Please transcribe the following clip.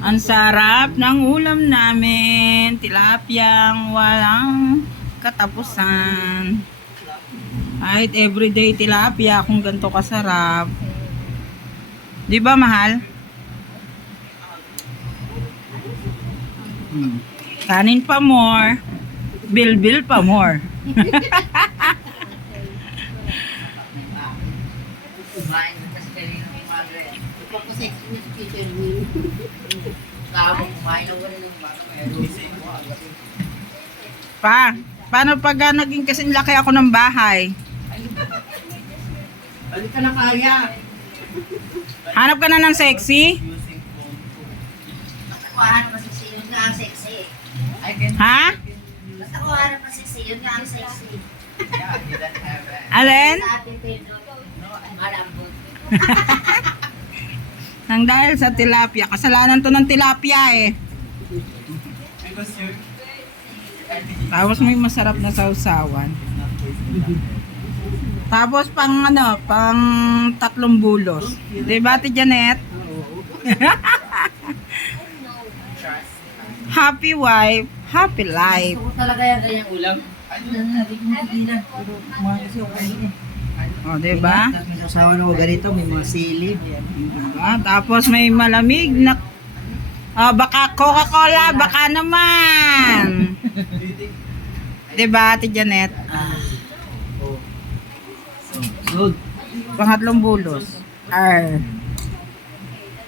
Ang sarap ng ulam namin. Tilapiyang walang katapusan. Kahit everyday tilapia kung ganito kasarap. Di ba, mahal? Kanin pa more. Bilbil pa more. Paano pag naging kasing laki ako ng bahay? Balik ka na kaya. Hanap ka na ng sexy? Basta ko hanap kasi si yun nga ang sexy. Ha? Basta ko hanap kasi si yun nga ang sexy. Alin? Sa ating Pedro, malambot. Nang dahil sa tilapia. Kasalanan to ng tilapia eh. Tapos may masarap na sausawan. Tapos pang pang 3 bulos. Diba, Ate Janet? Happy wife, happy life. Gusto ko talaga yan ganyang ulam. Hindi na. O, diba? May sasawa na ko ganito, may mga sili. Diba? Tapos may malamig na baka Coca-Cola, baka naman. Diba, Ate Janet? Good. Pang 3 bulos.